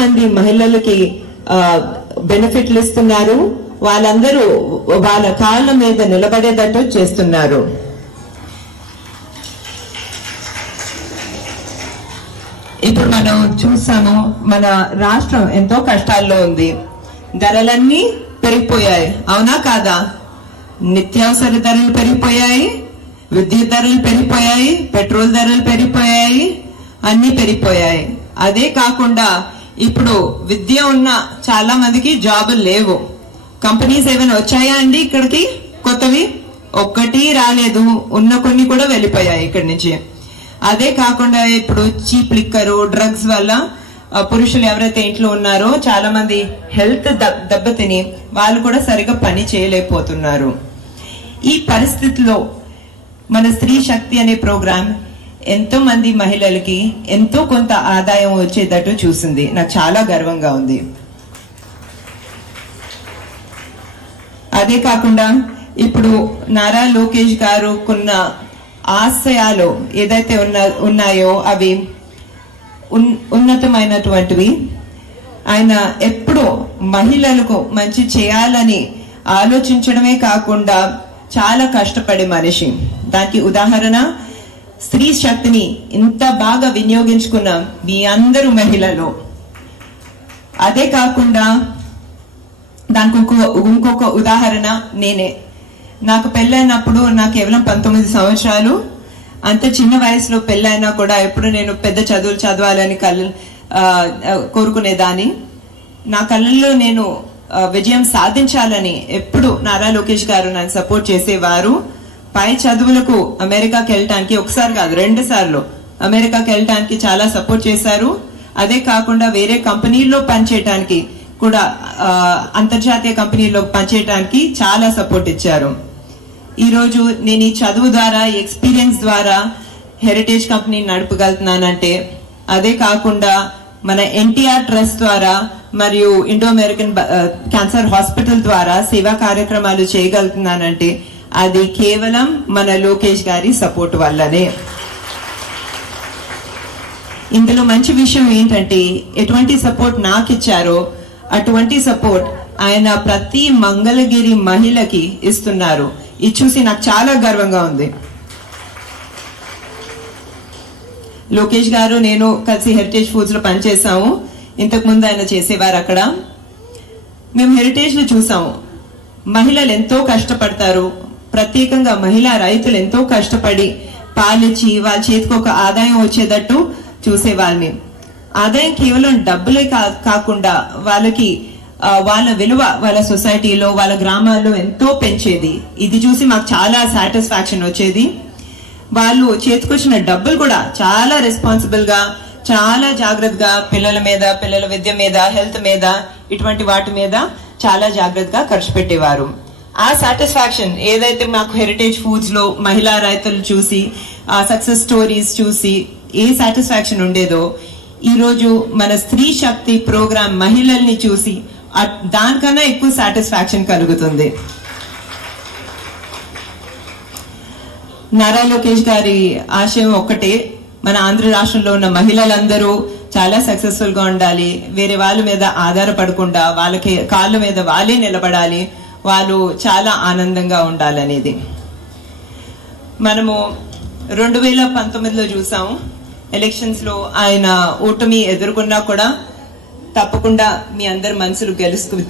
మంది మహిళలకి బెనిఫిట్లు ఇస్తున్నారు. వాళ్ళందరూ వాళ్ళ కాళ్ళ మీద నిలబడేటట్టు చేస్తున్నారు. ఇప్పుడు మనం చూసాము, మన రాష్ట్రం ఎంతో కష్టాల్లో ఉంది. ధరలన్నీ పెరిగిపోయాయి, అవునా కాదా? నిత్యావసర ధరలు పెరిగిపోయాయి, విద్యుత్ ధరలు పెరిగిపోయాయి, పెట్రోల్ ధరలు పెరిగిపోయాయి, అన్ని పెరిగిపోయాయి. అదే కాకుండా ఇప్పుడు విద్య ఉన్న చాలా మందికి జాబులు లేవు. కంపెనీస్ ఏమైనా వచ్చాయా అండి ఇక్కడికి? కొత్తవి ఒక్కటి రాలేదు, ఉన్న కొన్ని కూడా వెళ్ళిపోయాయి ఇక్కడి నుంచి. అదే కాకుండా ఇప్పుడు చీప్ లిక్కరు, డ్రగ్స్ వల్ల పురుషులు ఎవరైతే ఇంట్లో ఉన్నారో చాలా మంది హెల్త్ దెబ్బతిని వాళ్ళు కూడా సరిగా పని చేయలేకపోతున్నారు. ఈ పరిస్థితిలో మన స్త్రీ శక్తి అనే ప్రోగ్రాం ఎంతో మంది మహిళలకి ఎంతో కొంత ఆదాయం వచ్చేటట్టు చూసింది. నాకు చాలా గర్వంగా ఉంది. అదే కాకుండా ఇప్పుడు నారా లోకేష్ గారు కొన్న ఆశయాలు ఏదైతే ఉన్నాయో అవి ఉన్నతమైనటువంటివి. ఆయన ఎప్పుడూ మహిళలకు మంచి చేయాలని ఆలోచించడమే కాకుండా చాలా కష్టపడే మనిషి. దానికి ఉదాహరణ స్త్రీ శక్తిని ఇంత బాగా వినియోగించుకున్న మీ అందరూ మహిళలు. అదే కాకుండా దానికి ఇంకొక ఉదాహరణ నేనే. నాకు పెళ్ళైనప్పుడు నాకు కేవలం 19 సంవత్సరాలు. అంత చిన్న వయసులో పెళ్ళైనా కూడా ఎప్పుడు నేను పెద్ద చదువులు చదవాలని కోరుకునేదాన్ని. నా కళ్ళల్లో నేను విజయం సాధించాలని ఎప్పుడు నారా లోకేష్ గారు నన్ను సపోర్ట్ చేసేవారు. పై చదువులకు అమెరికాకి వెళ్ళటానికి ఒకసారి కాదు 2 సార్లు అమెరికాకి వెళ్ళటానికి చాలా సపోర్ట్ చేశారు. అదే కాకుండా వేరే కంపెనీల్లో పనిచేయటానికి కూడా, అంతర్జాతీయ కంపెనీలో పనిచేయటానికి చాలా సపోర్ట్ ఇచ్చారు. ఈరోజు నేను ఈ చదువు ద్వారా, ఈ ఎక్స్పీరియన్స్ ద్వారా హెరిటేజ్ కంపెనీ నడపగలుగుతున్నానంటే, అదే కాకుండా మన ఎన్టీఆర్ ట్రస్ట్ ద్వారా మరియు ఇండో అమెరికన్ క్యాన్సర్ హాస్పిటల్ ద్వారా సేవా కార్యక్రమాలు చేయగలుగుతున్నానంటే అది కేవలం మన లోకేష్ గారి సపోర్ట్ వల్లనే. ఇందులో మంచి విషయం ఏంటంటే, ఎటువంటి సపోర్ట్ నాకు ఇచ్చారో అటువంటి సపోర్ట్ ఆయన ప్రతి మంగళగిరి మహిళకి ఇస్తున్నారు. ఇది చూసి నాకు చాలా గర్వంగా ఉంది. లోకేష్ గారు నేను కలిసి హెరిటేజ్ ఫుడ్స్ లో పనిచేసాము. ఇంతకు ముందు ఆయన చేసేవారు అక్కడ. మేము హెరిటేజ్ లో చూసాము, మహిళలు ఎంతో కష్టపడతారు. ప్రత్యేకంగా మహిళా రైతులు ఎంతో కష్టపడి పాలిచ్చి వాళ్ళ చేతికి ఒక ఆదాయం వచ్చేటట్టు చూసేవాళ్ళని. ఆదాయం కేవలం డబ్బులే కాకుండా వాళ్ళకి వాళ్ళ విలువ వాళ్ళ సొసైటీలో, వాళ్ళ గ్రామాల్లో ఎంతో పెంచేది. ఇది చూసి మాకు చాలా సాటిస్ఫాక్షన్ వచ్చేది. వాళ్ళు చేతికొచ్చిన డబ్బులు కూడా చాలా రెస్పాన్సిబుల్ గా, చాలా జాగ్రత్తగా పిల్లల మీద, పిల్లల విద్య మీద, హెల్త్ మీద, ఇటువంటి వాటి మీద చాలా జాగ్రత్తగా ఖర్చు పెట్టేవారు. ఆ సాటిస్ఫాక్షన్ ఏదైతే మాకు హెరిటేజ్ ఫుడ్స్ లో మహిళా రైతులు చూసి, ఆ సక్సెస్ స్టోరీస్ చూసి ఏ సాటిస్ఫాక్షన్ ఉండేదో, ఈ రోజు మన స్త్రీ శక్తి ప్రోగ్రాం మహిళల్ని చూసి దానికన్నా ఎక్కువ సాటిస్ఫాక్షన్ కలుగుతుంది. నారా లోకేష్ గారి ఆశయం ఒక్కటే, మన ఆంధ్ర రాష్ట్రంలో ఉన్న మహిళలందరూ చాలా సక్సెస్ఫుల్ గా ఉండాలి, వేరే వాళ్ళ మీద ఆధారపడకుండా వాళ్ళకి కాళ్ళ మీద వాళ్ళే నిలబడాలి, వాళ్ళు చాలా ఆనందంగా ఉండాలనేది. మనము 2019లో చూసాము, ఎలక్షన్స్ లో ఆయన ఓటమి ఎదుర్కొన్నా కూడా తప్పకుండా మీ అందరి మనసులు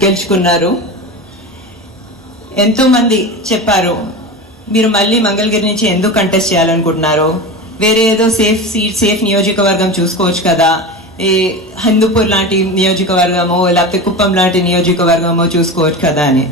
గెలుచుకున్నారు. ఎంతో మంది చెప్పారు, మీరు మళ్ళీ మంగళగిరి నుంచి ఎందుకు కంటెస్ట్ చేయాలనుకుంటున్నారు, వేరే ఏదో సేఫ్ నియోజకవర్గం చూసుకోవచ్చు కదా, ఏ హిందూపూర్ లాంటి నియోజకవర్గమో లేకపోతే కుప్పం లాంటి నియోజకవర్గమో చూసుకోవచ్చు కదా అని.